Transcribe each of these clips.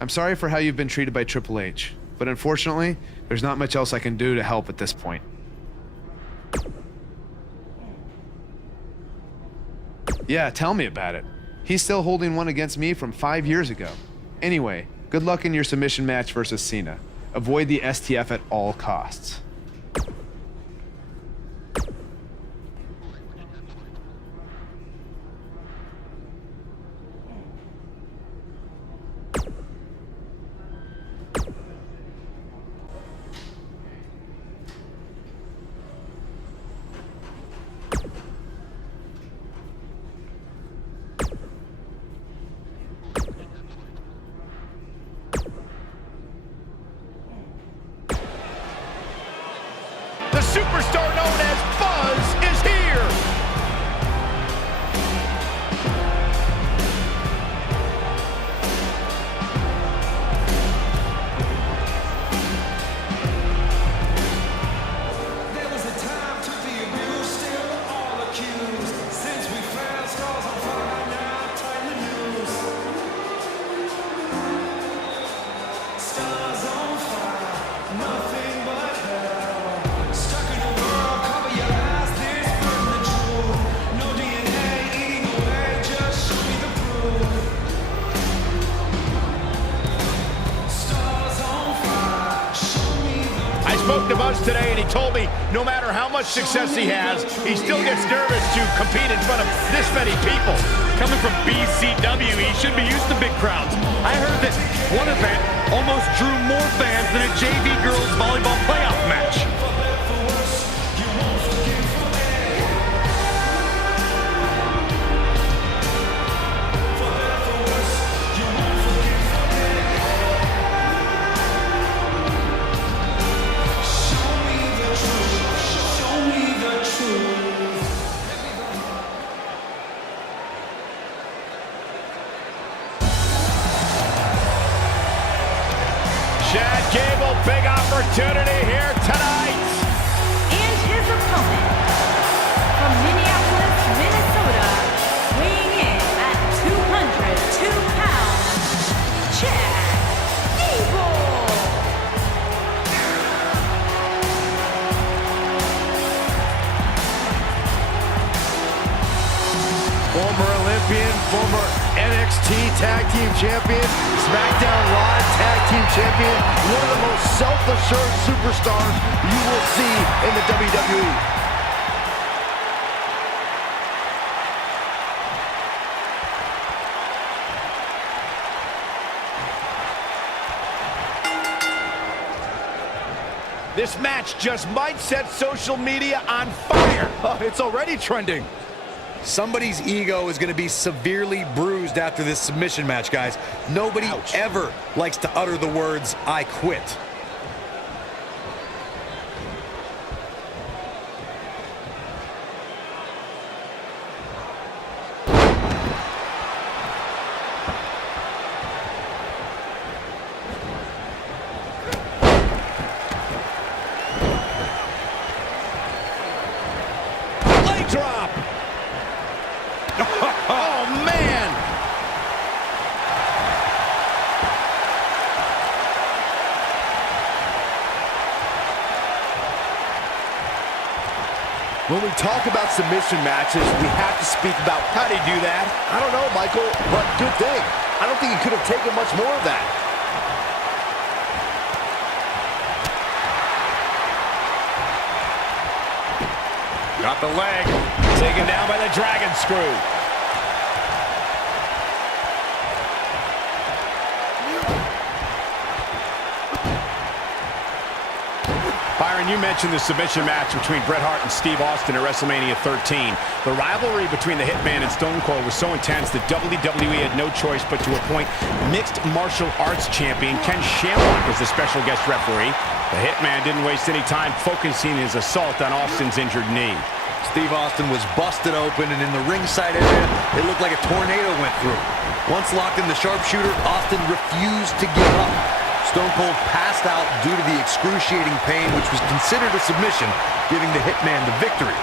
I'm sorry for how you've been treated by Triple H, but unfortunately, there's not much else I can do to help at this point. Yeah, tell me about it. He's still holding one against me from 5 years ago. Anyway, good luck in your submission match versus Cena. Avoid the STF at all costs. The superstar known as Buzz is here! There was a time to the abuse, still all accused. Since we found stars on fire, now tighten the news. Stars on fire, nothing but hell. Stuck in a world, cover your eyes, this burden the truth. No DNA eating away, just show me the proof. Stars on fire, show me the I spoke to Buzz today and he told me no matter how much success he has, he still gets nervous to compete in front of this many people. Coming from BCW, he should be used to big crowds. I heard that one event almost drew more fans than a JV girls volleyball playoff match. Chad Gable, big opportunity here tonight. And his opponent, from Minneapolis, Minnesota, weighing in at 202 pounds, Chad Gable. Former Olympian, former NXT Tag Team Champion, SmackDown Live Tag Team Champion, one of the most self-assured superstars you will see in the WWE. This match just might set social media on fire. Oh, it's already trending. Somebody's ego is going to be severely bruised after this submission match, guys. Nobody ever likes to utter the words, "I quit." Leg drop. Oh, man. When we talk about submission matches, we have to speak about how do you do that? I don't know, Michael, but good thing. I don't think he could have taken much more of that. Got the leg. Taken down by the dragon screw. Byron, you mentioned the submission match between Bret Hart and Steve Austin at WrestleMania 13. The rivalry between the Hitman and Stone Cold was so intense that WWE had no choice but to appoint mixed martial arts champion Ken Shamrock as the special guest referee. The Hitman didn't waste any time focusing his assault on Austin's injured knee. Steve Austin was busted open, and in the ringside area, it looked like a tornado went through. Once locked in the sharpshooter, Austin refused to give up. Stone Cold passed out due to the excruciating pain, which was considered a submission, giving the Hitman the victory.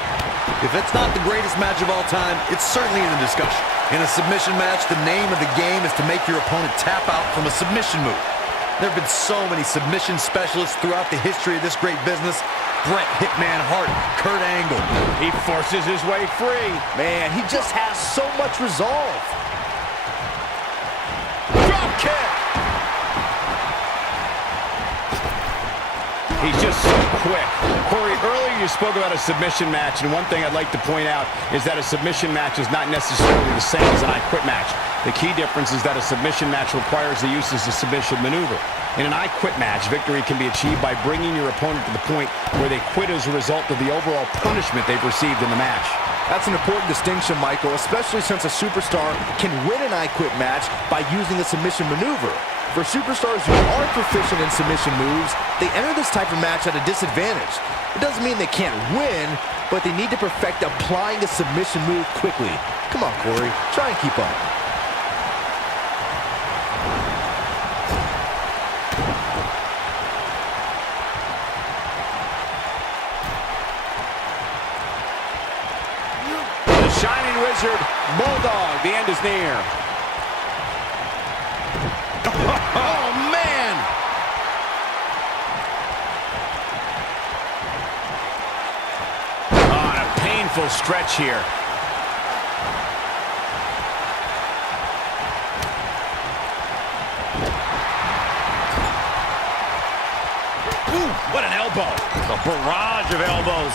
If it's not the greatest match of all time, it's certainly in the discussion. In a submission match, the name of the game is to make your opponent tap out from a submission move. There have been so many submission specialists throughout the history of this great business. Bret Hitman Hart, Kurt Angle. He forces his way free. Man, he just has so much resolve. Drop kick. He's just so quick. Corey, earlier you spoke about a submission match, and one thing I'd like to point out is that a submission match is not necessarily the same as an I Quit match. The key difference is that a submission match requires the use of a submission maneuver. In an I Quit match, victory can be achieved by bringing your opponent to the point where they quit as a result of the overall punishment they've received in the match. That's an important distinction, Michael, especially since a superstar can win an I Quit match by using a submission maneuver. For superstars who aren't proficient in submission moves, they enter this type of match at a disadvantage. It doesn't mean they can't win, but they need to perfect applying a submission move quickly. Come on, Corey, try and keep up. The Shining Wizard, Bulldog, the end is near. Oh, man! On a painful stretch here. Ooh, what an elbow. A barrage of elbows.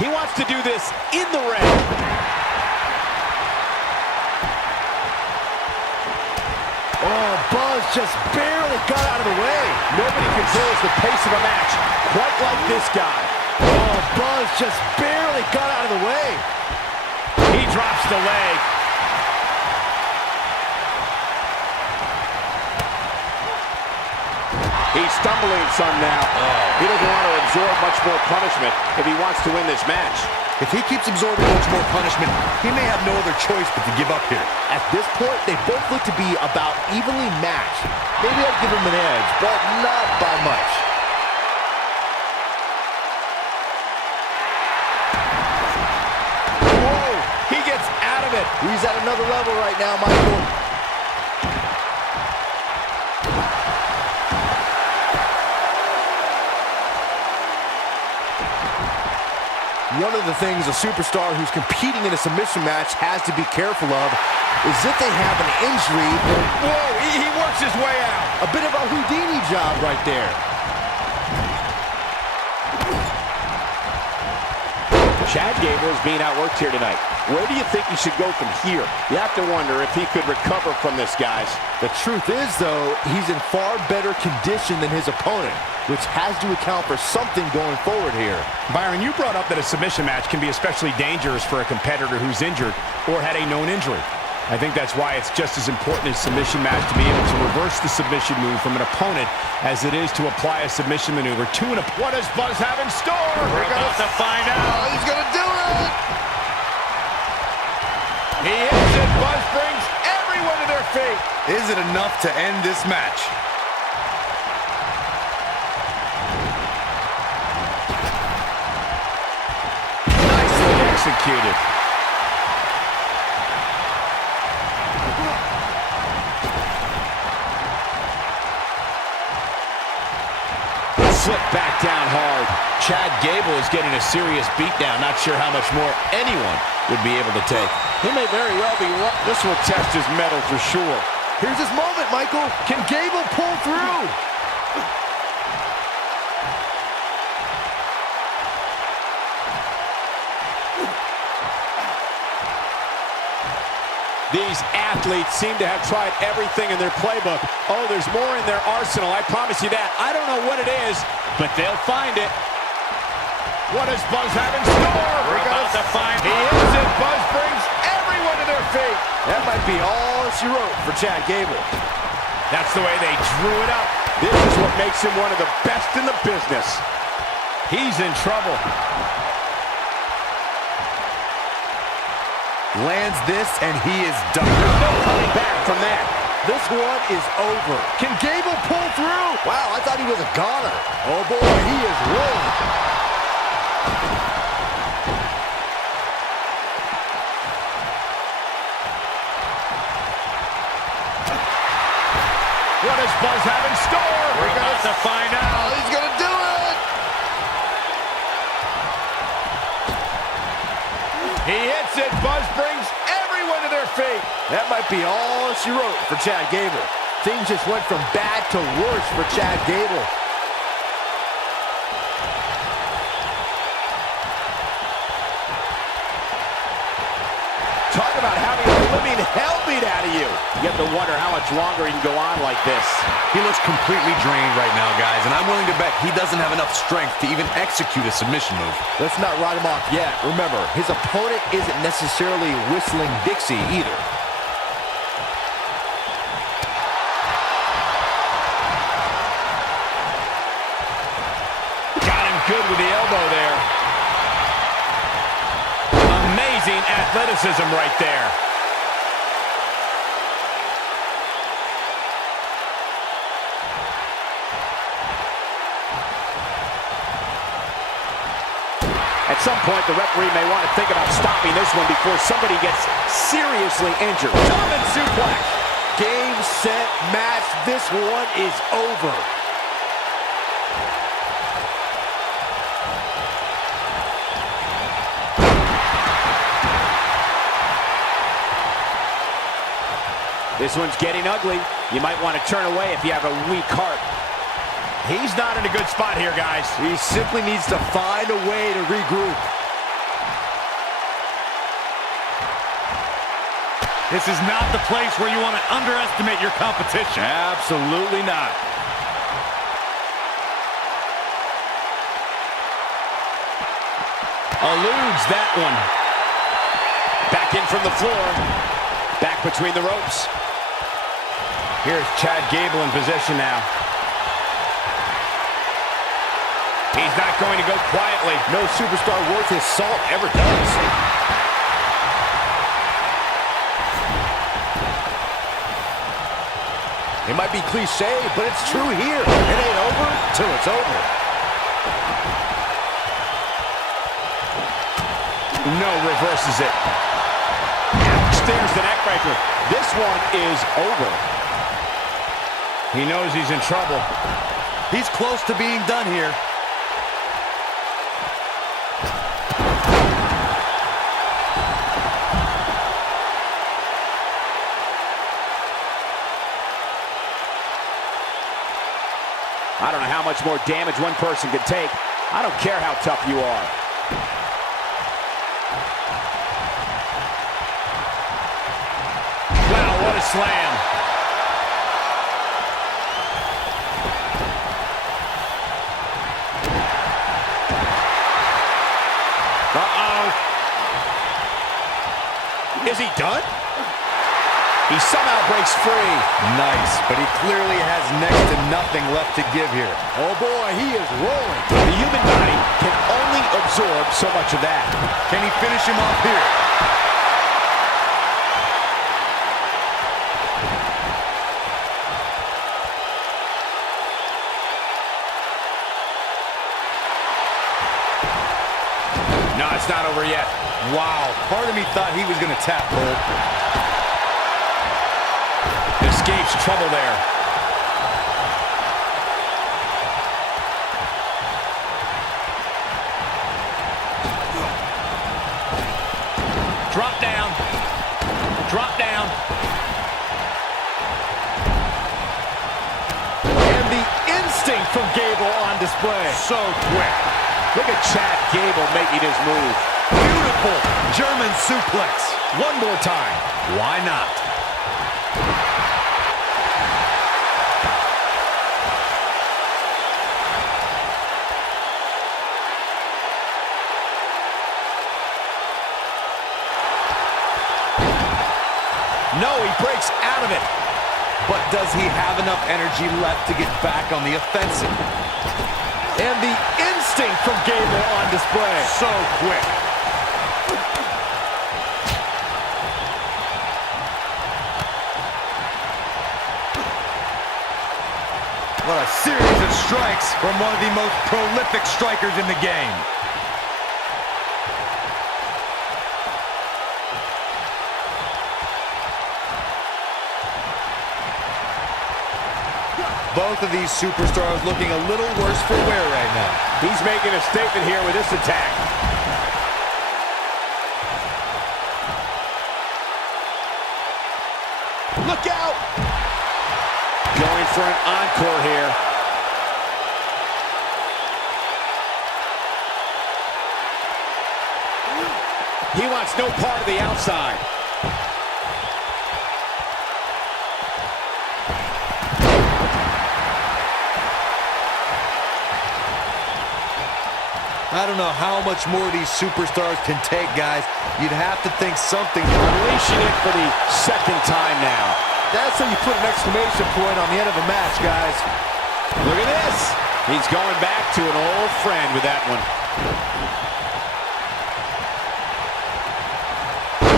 He wants to do this in the ring. Oh, Buzz just barely got out of the way. Nobody controls the pace of a match quite like this guy. Oh, Buzz just barely got out of the way. He drops the leg. He's stumbling some now. He doesn't want to absorb much more punishment if he wants to win this match. If he keeps absorbing much more punishment, he may have no other choice but to give up here. At this point, they both look to be about evenly matched. Maybe I'd give him an edge, but not by much. Whoa, he gets out of it. He's at another level right now, Michael. One of the things a superstar who's competing in a submission match has to be careful of is if they have an injury. Whoa, he works his way out. A bit of a Houdini job right there. Chad Gable is being outworked here tonight. Where do you think he should go from here? You have to wonder if he could recover from this, guys. The truth is, though, he's in far better condition than his opponent, which has to account for something going forward here. Byron, you brought up that a submission match can be especially dangerous for a competitor who's injured or had a known injury. I think that's why it's just as important in a submission match to be able to reverse the submission move from an opponent as it is to apply a submission maneuver to an opponent. What does Buzz have in store? We're about to find out. He's going to do it! He hits it. Buzz brings everyone to their feet. Is it enough to end this match? Nicely executed. Slip back down hard. Chad Gable is getting a serious beatdown. Not sure how much more anyone would be able to take. He may very well be. This will test his mettle for sure. Here's his moment, Michael. Can Gable pull through? These athletes seem to have tried everything in their playbook. Oh, there's more in their arsenal, I promise you that. I don't know what it is, but they'll find it. What does Buzz have in store? We're about to find it. He hits it. Buzz brings everyone to their feet. That might be all she wrote for Chad Gable. That's the way they drew it up. This is what makes him one of the best in the business. He's in trouble. Lands this, and he is done. There's no coming back from that. This one is over. Can Gable pull through? Wow, I thought he was a goner. Oh boy, he is rolling. What does Buzz have in store? We're about to find out. He's gonna do it! He hits it. Buzz brings everyone to their feet. That might be all she wrote for Chad Gable. Things just went from bad to worse for Chad Gable. Talk about having a living hell beat out of you. You have to wonder how much longer he can go on like this. He looks completely drained right now, guys, and I'm willing to bet he doesn't have enough strength to even execute a submission move. Let's not write him off yet. Remember, his opponent isn't necessarily whistling Dixie either. Got him good with the elbow there. Amazing athleticism right there. At some point, the referee may want to think about stopping this one before somebody gets seriously injured. German suplex. Game, set, match. This one is over. This one's getting ugly. You might want to turn away if you have a weak heart. He's not in a good spot here, guys. He simply needs to find a way to regroup. This is not the place where you want to underestimate your competition. Absolutely not. Eludes that one. Back in from the floor. Back between the ropes. Here's Chad Gable in position now. He's not going to go quietly. No superstar worth his salt ever does. It might be cliche, but it's true here. It ain't over till it's over. No, reverses it. There's the neckbreaker. This one is over. He knows he's in trouble. He's close to being done here. I don't know how much more damage one person can take. I don't care how tough you are. Wow, what a slam. Uh-oh. Is he done? He somehow breaks free. Nice, but he clearly has next to nothing left to give here. Oh boy, he is rolling. The human body can only absorb so much of that. Can he finish him off here? No, it's not over yet. Wow, part of me thought he was going to tap, Cole. Escapes trouble there. Drop down. Drop down. And the instinct from Gable on display. So quick. Look at Chad Gable making his move. Beautiful German suplex. One more time. Why not? No, he breaks out of it. But does he have enough energy left to get back on the offensive? And the instinct from Gable on display. So quick. What a series of strikes from one of the most prolific strikers in the game. Both of these superstars looking a little worse for wear right now. He's making a statement here with this attack. Look out! Going for an encore here. He wants no part of the outside. I don't know how much more these superstars can take, guys. You'd have to think something. Unleashing it for the second time now. That's how you put an exclamation point on the end of a match, guys. Look at this. He's going back to an old friend with that one.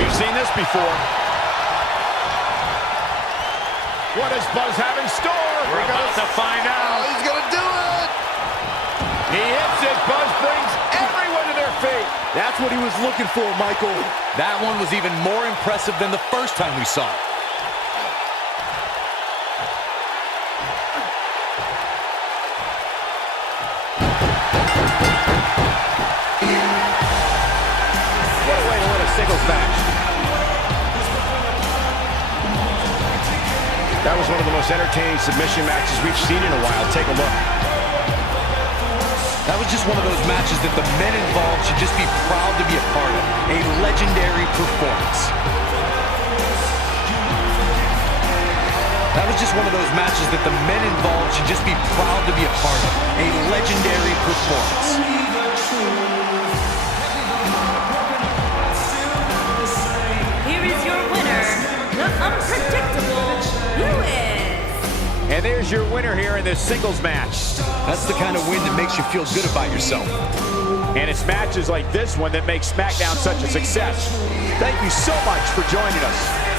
We've seen this before. What does Buzz have in store? We're about to find out. He's gonna do it! He hits it. Buzz brings everyone to their feet. That's what he was looking for, Michael. That one was even more impressive than the first time we saw it. What a way to win a singles match. That was one of the most entertaining submission matches we've seen in a while. Take a look. That was just one of those matches that the men involved should just be proud to be a part of. A legendary performance. That was just one of those matches that the men involved should just be proud to be a part of. A legendary performance. Here is your winner, the unpredictable Lewis. And there's your winner here in this singles match. That's the kind of win that makes you feel good about yourself. And it's matches like this one that make SmackDown such a success. Thank you so much for joining us.